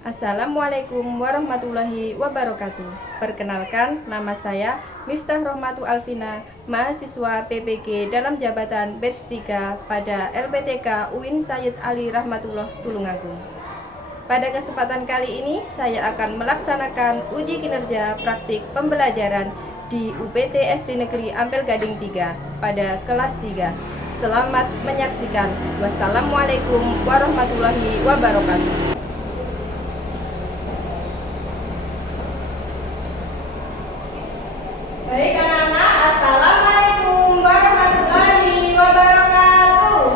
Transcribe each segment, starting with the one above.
Assalamualaikum warahmatullahi wabarakatuh. Perkenalkan, nama saya Miftah Rohmatu Alvina, mahasiswa PPG dalam jabatan Batch 3 pada LPTK UIN Sayyid Ali Rahmatullah Tulungagung. Pada kesempatan kali ini, saya akan melaksanakan uji kinerja praktik pembelajaran di UPT SD Negeri Ampel Gading 3 pada kelas 3. Selamat menyaksikan. Wassalamualaikum warahmatullahi wabarakatuh. Baik anak-anak, Assalamualaikum warahmatullahi wabarakatuh.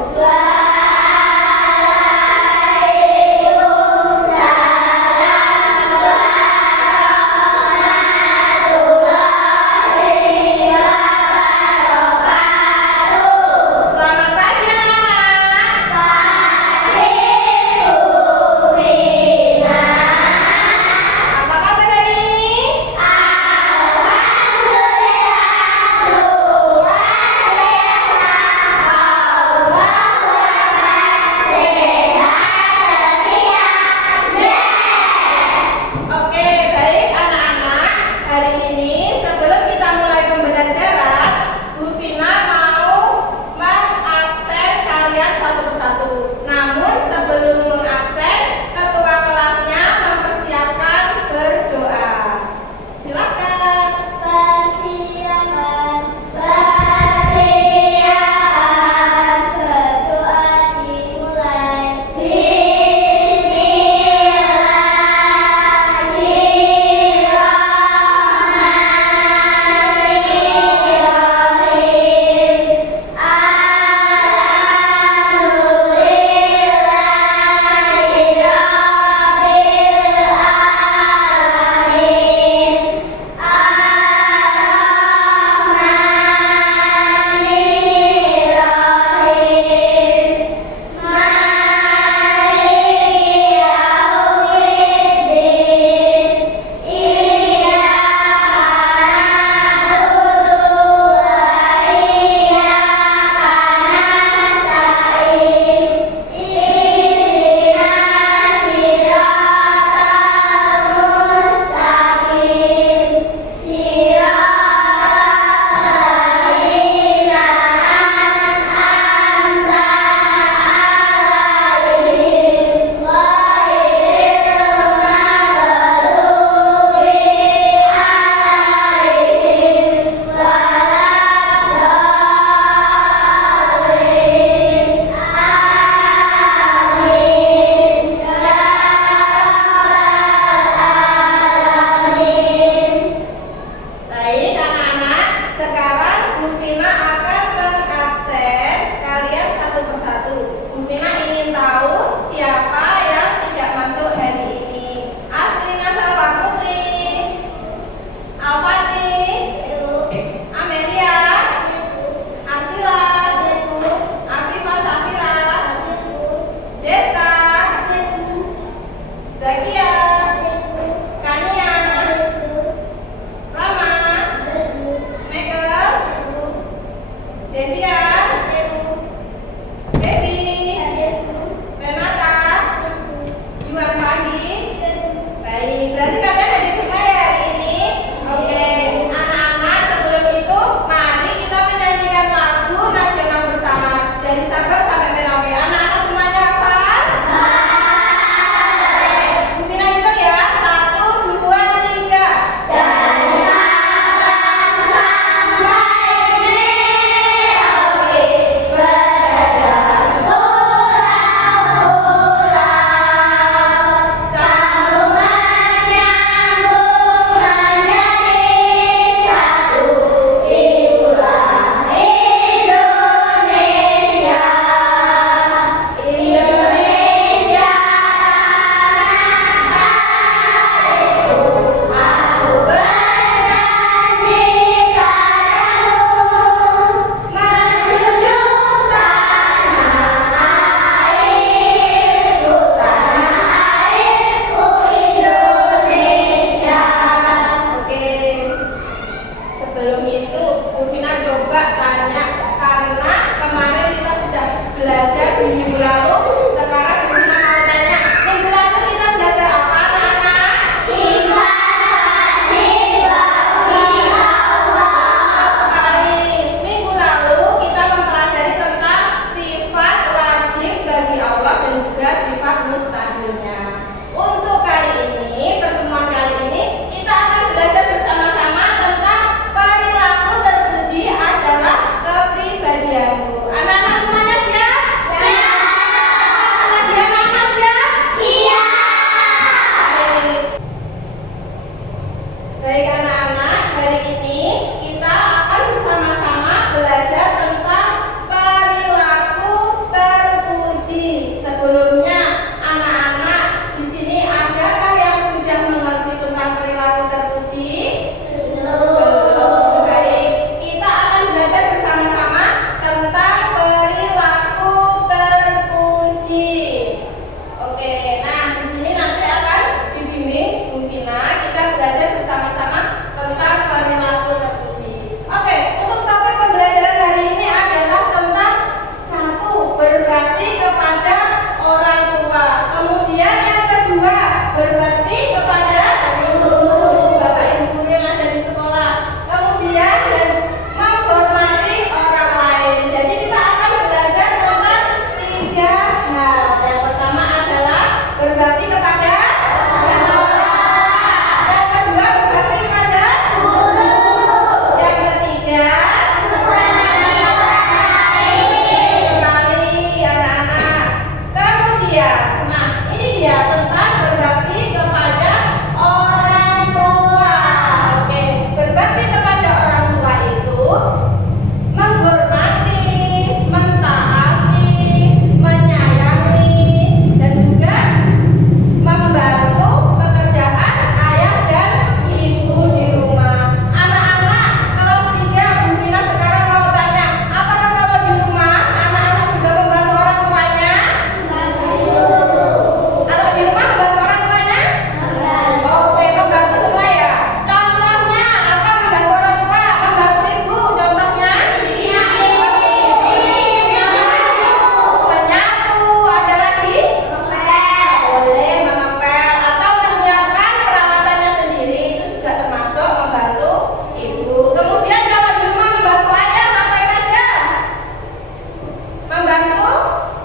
Selamat pagi anak-anak.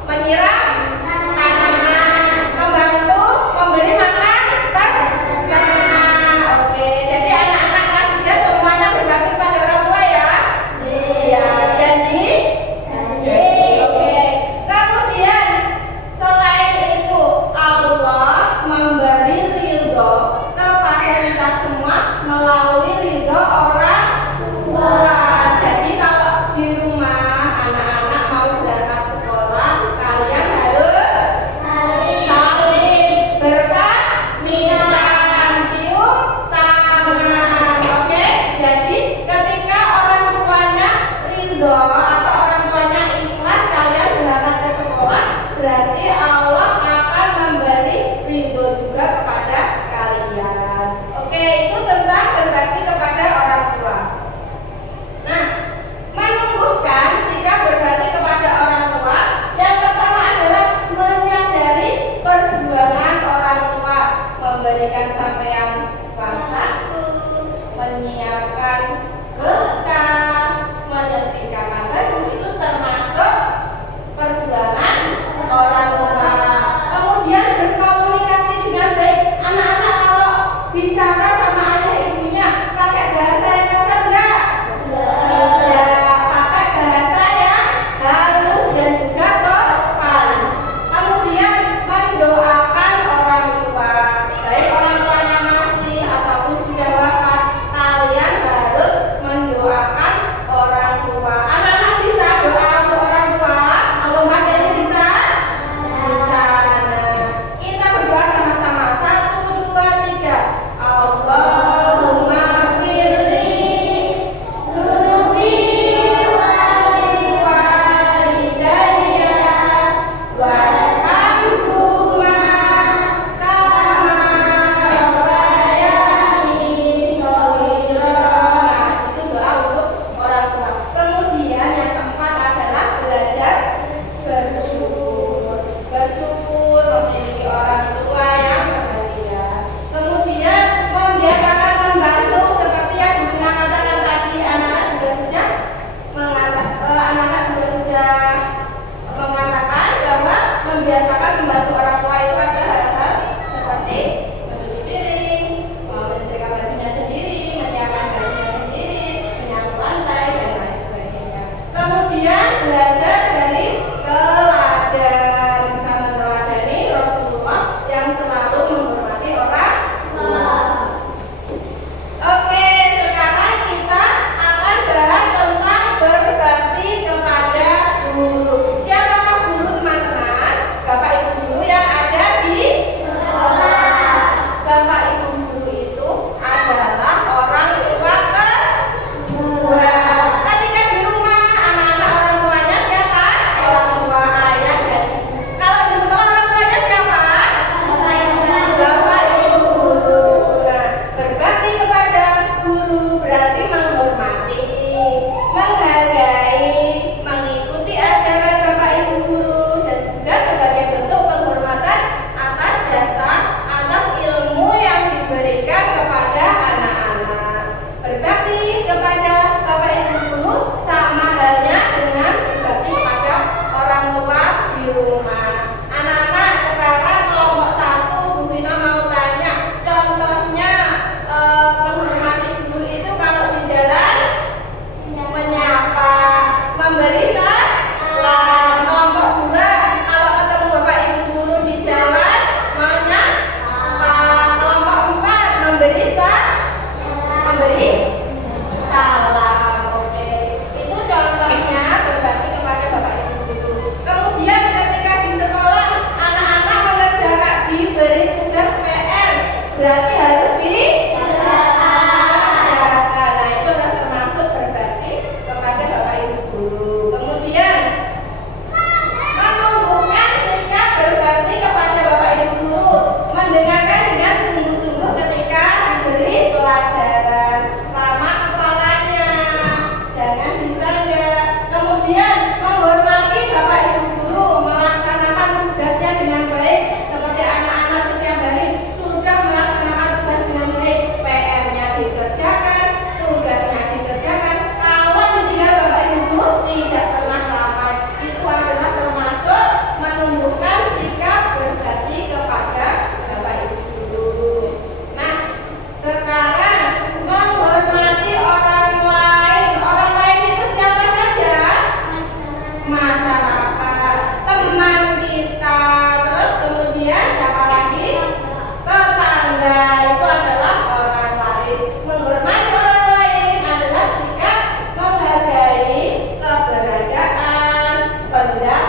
menyiram tanaman, membantu memberi makan ternak. Oke, jadi anak-anak kelas 3 semuanya berbakti pada orang tua ya. Ya, janji. Oke. Kemudian selain itu Allah memberi ridho kepada kita semua melalui ridho orang tua. Jadi kalau di rumah anak-anak mau berangkat sekolah, kalian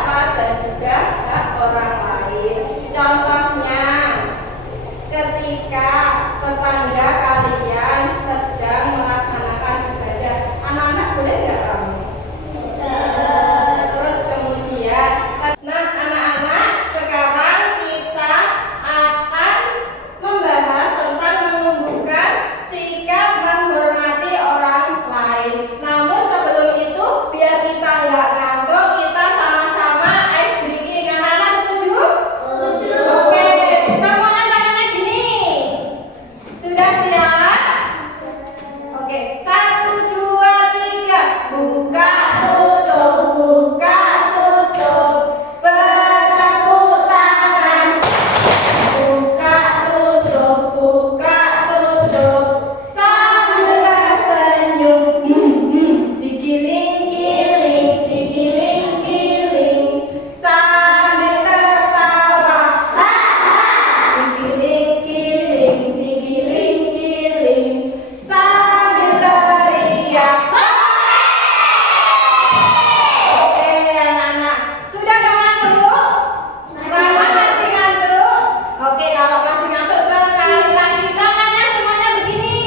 pendapat dan juga hak orang lain. Contohnya, ketika tetangga kalian sedang melaksanakan ibadah, anak-anak boleh nggak kamu? Terus kemudian, nah anak-anak, sekarang kita akan membahas tentang menumbuhkan sikap menghormati orang lain. Namun sebelum itu, biar kita nggak ngantuk, kita sama-sama ice breaking. Anak-anak setuju? Setuju. Oke, semuanya tangannya gini. Sudah siap? Oke, 1, 2, 3. Buka tutup, buka tutup. Bertepuk tangan. Buka tutup, buka tutup. Sambil tersenyum. Digiling-giling, digiling-giling. Sambil tertawa. Digiling-giling, digiling-giling. Sambil teriak. Oke anak-anak, sudah gak ngantuk? Rama masih ngantuk? Oke, kalau masih ngantuk sekali lagi tangannya semuanya begini.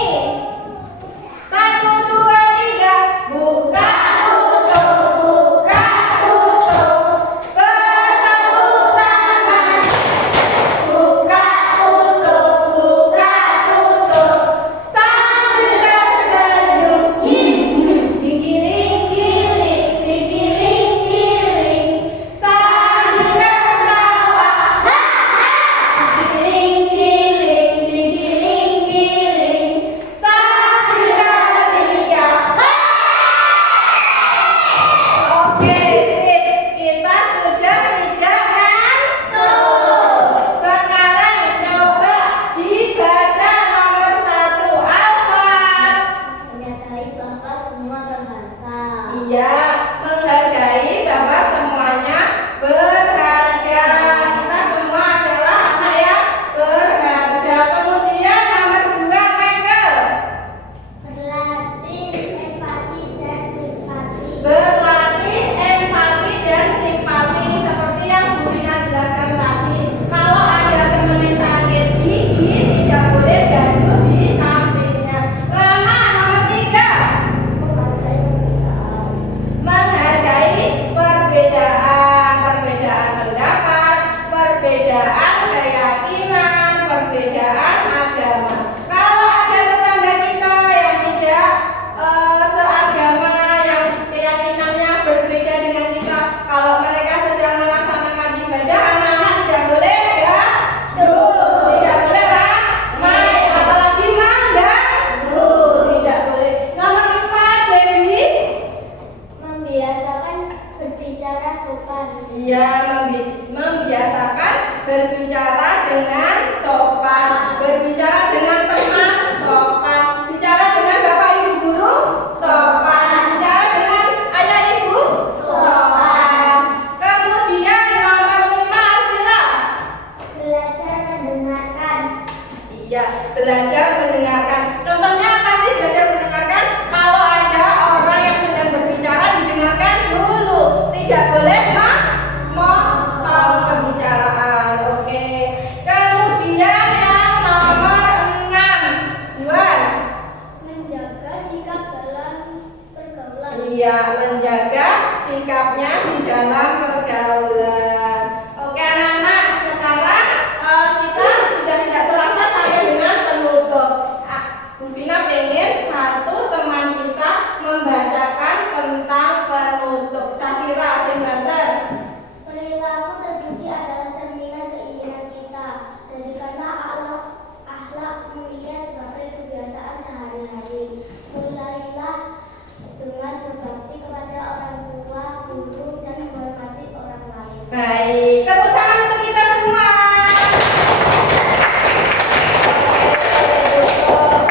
1, 2, 3. Buka tutup, buka tutup. Bertepuk tangan. Buka tutup, buka tutup. Sambil tersenyum. Digiling-giling, digiling-giling. Sambil tertawa. Digiling-giling, digiling-giling. Sambil teriak. Oke, sip. Kita sudah tidak ngantuk. Sekarang coba dibaca nomor 1 apa? Menyadari bahwa semua berharga. Iya, menghargai bahwa semuanya berharga. Kita semua adalah anak yang berharga. Kemudian nomor 2, Michael. Berlatih empati dan simpati. Berlatih empati dan simpati seperti yang Bu Rina jelaskan tadi. Kalau ada teman yang sakit gigi, tidak boleh ganggu di sampingnya. Rama, nomor 3. Menghargai perbedaan. Menghargai perbedaan, perbedaan pendapat, perbedaan keyakinan, perbedaan agama. Kalau ada tetangga kita yang tidak seagama, yang keyakinannya berbeda dengan kita, kalau mereka sedang melaksanakan ibadah, anak-anak tidak boleh tidak boleh ramai, apalagi mengganggu, tidak boleh. Nomor 4, Baby. Membiasakan berbicara sopan. Iya, membiasakan berbicara dengan sopan, berbicara dengan teman sopan, bicara dengan bapak ibu guru sopan, bicara dengan ayah ibu sopan. Kemudian nomor 5, Sila. Belajar mendengarkan. Iya, belajar mendengarkan. Contohnya apa sih belajar mendengarkan? Kalau ada orang yang sedang berbicara, didengarkan dulu. Tidak boleh memotong pembicaraan. Oke. Kemudian yang nomor 6, Juan. Menjaga sikap dalam pergaulan. Iya, menjaga sikapnya di dalam pergaulan. Oke anak-anak, sekarang kita sudah tidak terasa sampai dengan penutup. Bu Vina pengen satu teman kita membacakan tentang penutup. Safira, sing banter. Perilaku terpuji adalah cerminan keinginan kita. Jadikanlah akhlak mulia sebagai kebiasaan sehari-hari. Mulailah dengan berbakti kepada orang tua, guru, dan menghormati orang lain. Baik, tepuk tangan untuk kita semua.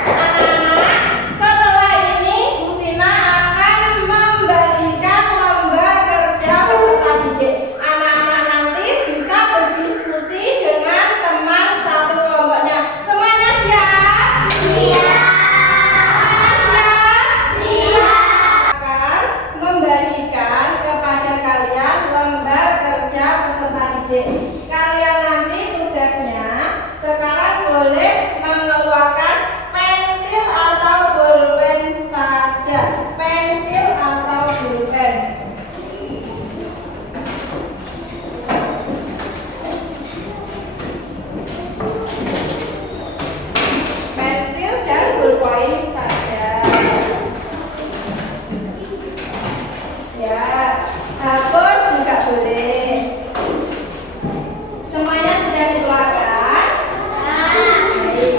Anak-anak, setelah ini Bu Vina akan membagikan lembar kerja peserta didik. Anak-anak nanti bisa berdiskusi dengan teman satu kelompoknya. Semuanya siap? Siap. Semuanya siap? Siap. Akan membagikan kepada kalian lembar didik. Kalian nanti tugasnya sekarang boleh mengeluarkan pensil atau pulpen saja. Pensil atau pulpen. Pensil dan pulpen saja. Ya, hapus juga boleh. Semuanya sudah dikeluarkan? Baik.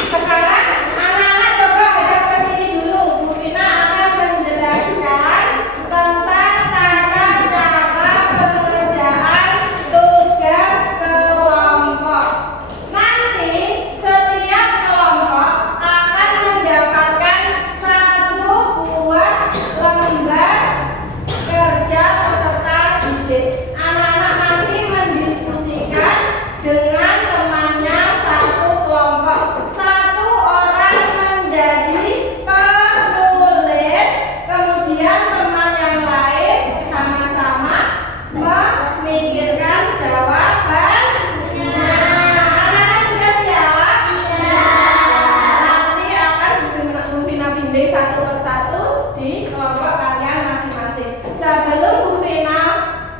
Sekarang anak-anak coba hadap ke sini dulu. Bu Vina akan menjelaskan tentang tata cara pengerjaan tugas kelompok. Nanti setiap kelompok akan mendapatkan satu buah lembar kerja peserta didik. Anak-anak nanti mendiskusikan dengan temannya satu kelompok. Satu orang menjadi penulis, kemudian teman yang lain sama-sama memikirkan jawabannya. Anak-anak sudah siap? Nanti akan Bu Vina bimbing satu persatu di kelompok kalian masing-masing. Sebelum Bu Vina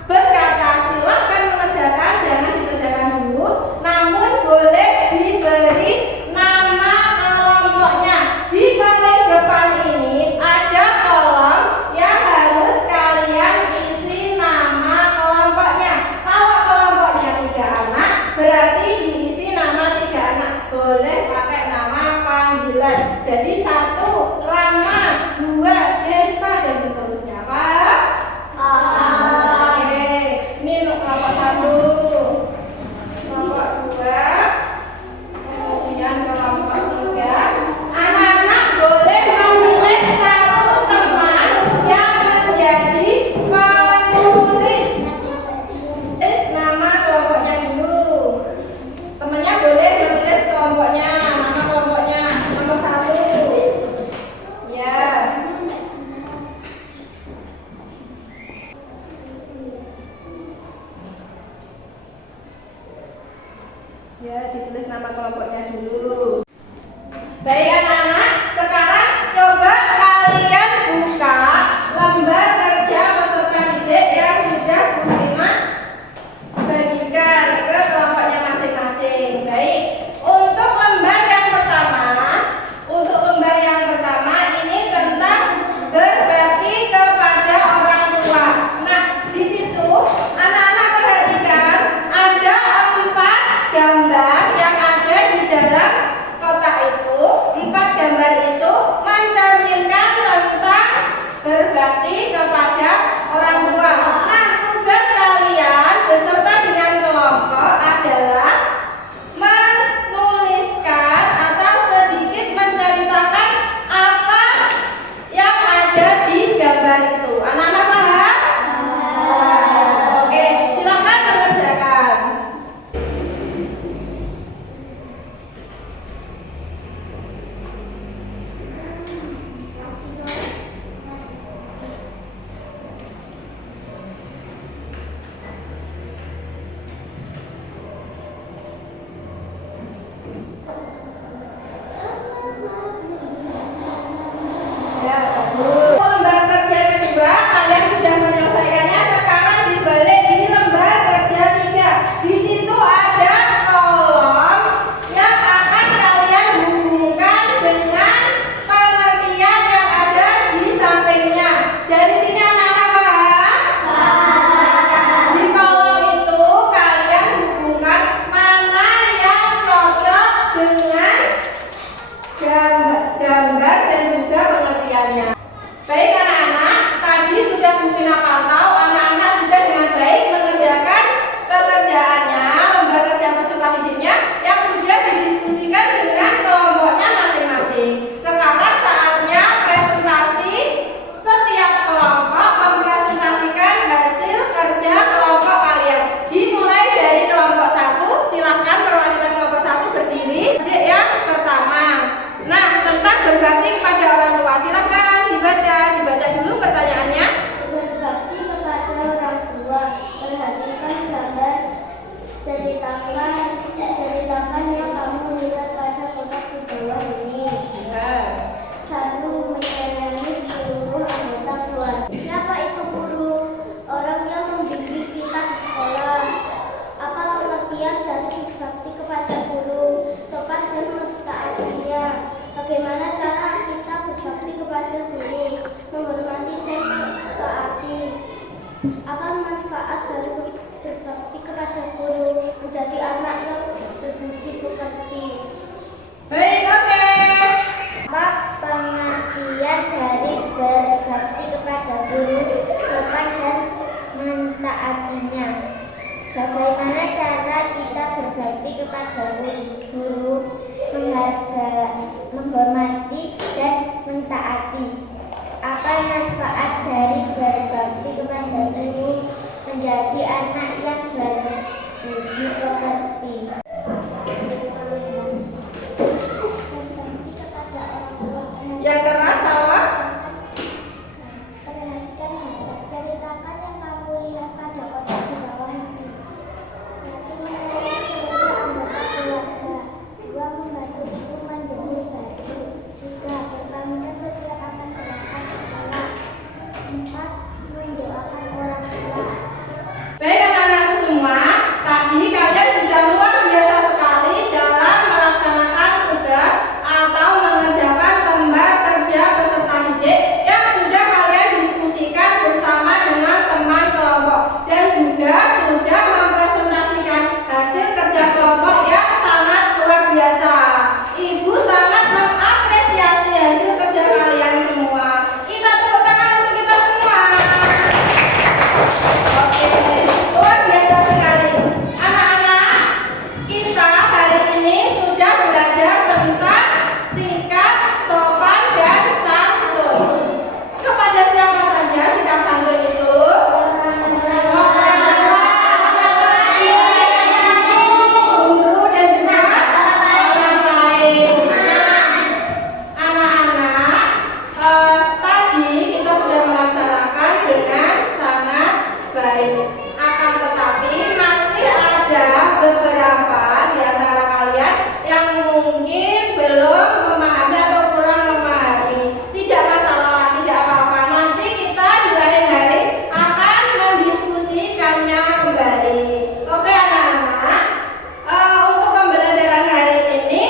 berkata silakan mengerjakan, jangan dikerjakan dulu, namun boleh diberi nama kelompoknya. Di paling depan ini ada kolom yang harus kalian isi nama kelompoknya. Kalau kelompoknya 3 anak, berarti diisi nama 3 anak. Boleh pakai nama panggilan. Jadi 1 Rama, 2 Desta, dan seterusnya. Paham? Oke, ini untuk kelompok 1, kelompok 2, kemudian kelompok 3. Anak-anak boleh memilih 1 teman yang menjadi penulis. Tulis nama kelompoknya dulu. Temannya boleh menulis kelompoknya, nama kelompoknya, nomor 1. Ya. Ya, ditulis nama kelompoknya dulu. Baik anak-anak, sekarang coba kalian buka lembar kerja peserta didik yang sudah Bu Vina bagikan ke kelompoknya masing-masing. Baik, untuk lembar yang pertama ini tentang berbakti kepada orang tua. Nah, di situ anak-anak perhatikan ada 4 gambar yang ada di dalam kotak itu. 4 gambar itu mencerminkan tentang berbakti kepada orang tua. Nah, tugas kalian beserta dengan kelompok adalah menuliskan atau sedikit menceritakan apa yang ada di gambar itu. Anak-anak paham? Oke, silakan mengerjakan. Ya, bagus. Lembar kerja kedua kalian sudah menyelesaikannya. Sekarang dibalik, ini lembar kerja 3. Di situ ada kolom yang akan kalian hubungkan dengan pengertian yang ada di sampingnya. Dari sini anak-anak paham? Di kolom itu kalian hubungkan mana yang cocok dengan Bagaimana cara kita berbakti kepada guru, menghormati dan mentaati? Apa manfaat dari berbakti kepada guru menjadi anak yang berbudi pekerti? Yang keras salah. Perhatikan gambar. Ceritakan yang kamu lihat pada kotak di bawah ini. 1. Melayani seluruh anggota keluarga. 2. Membantu ibu menjemur baju. 3. Berpamitan setiap akan berangkat sekolah. 4. Mendoakan orang tua. Baik anak-anakku semua, tadi kalian sudah luar biasa sekali dalam melaksanakan tugas atau mengerjakan lembar kerja peserta didik yang sudah kalian diskusikan bersama dengan teman kelompok dan juga sudah mempresentasikan hasil kerja kelompok yang sangat luar biasa. Ibu sangat mengapresiasi hasil kerja kalian semua. Kita tepuk tangan untuk kita semua. Oke, luar biasa sekali. Anak-anak, kita hari ini sudah belajar tentang sikap sopan dan santun. Kepada siapa saja sikap santun itu? Guru dan juga orang lain. Anak-anak, tadi kita sudah melaksanakan dengan sangat baik. Akan tetapi masih ada beberapa di antara kalian yang mungkin belum memahami atau kurang memahami. Tidak masalah, tidak apa-apa. Nanti kita di lain hari akan mendiskusikannya kembali. Oke anak-anak, untuk pembelajaran hari ini,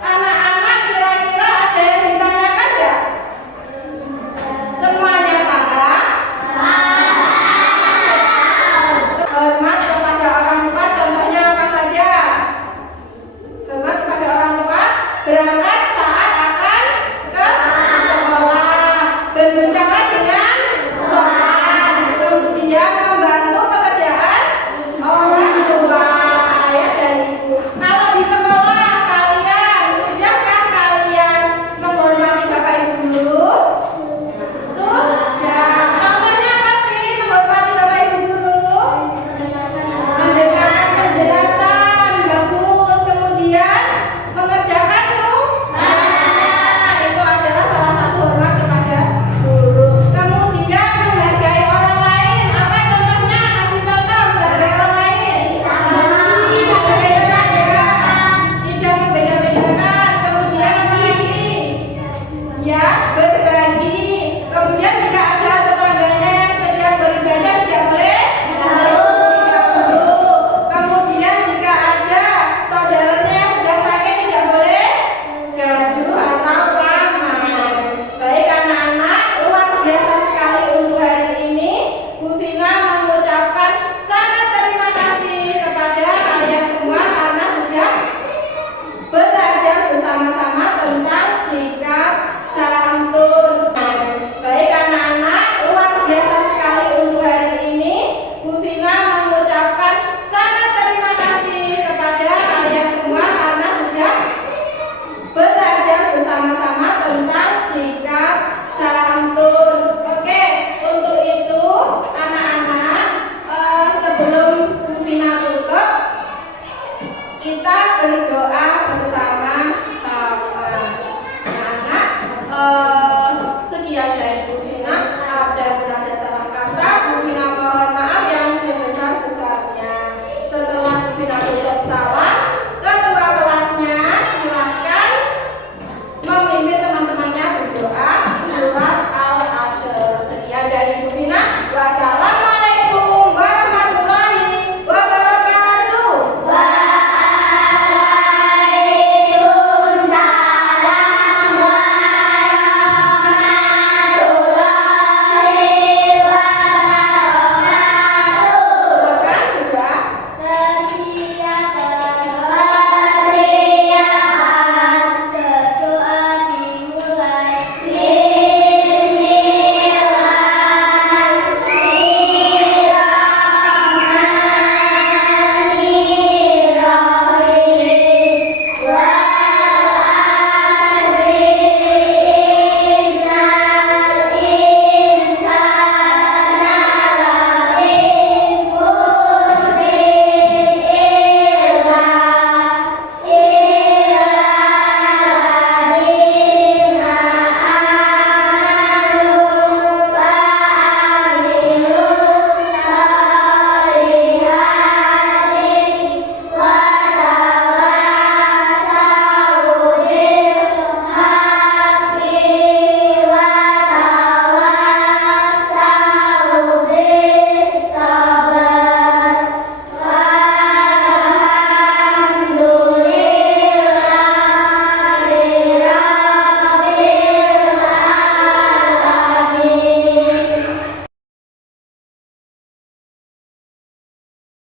anak-anak kira-kira ada yang ditanyakan nggak? Semuanya paham? Hormat kepada orang tua, contohnya apa saja? Hormat kepada orang tua, berangkat saat akan ke sekolah, berbicara dengan sopan, kemudian membantu pekerjaan orang tua, ayah dan ibu. Kalau di sekolah kalian, sudahkah kalian menghormati bapak ibu guru? Sudah. Contohnya apa sih menghormati bapak ibu guru? Mendengarkan penjelasan bagus, kemudian mengerjakan tugas. Itu adalah salah satu hormat kepada guru. Kemudian menghargai orang lain. Apa contohnya? Kasih contoh menghargai orang lain. Menghargai tetangga. Tidak membeda-bedakan. Kemudian apa lagi? Ya, berbagi. Kemudian jika ada tetangganya yang sedang beribadah tidak boleh diganggu. Kemudian jika ada saudaranya yang sedang sakit tidak boleh gaduh atau ramai. Baik anak-anak, luar biasa sekali untuk hari ini. Bu Vina mengucapkan sangat terima kasih kepada kalian semua karena sudah belajar bersama-sama tentang sikap santun. Baik anak-anak, luar biasa sekali untuk hari ini. Bu Vina mengucapkan sangat terima kasih kepada kalian semua karena sudah belajar bersama-sama tentang sikap santun. Oke, untuk itu anak-anak, sebelum Bu Vina tutup, kita berdoa.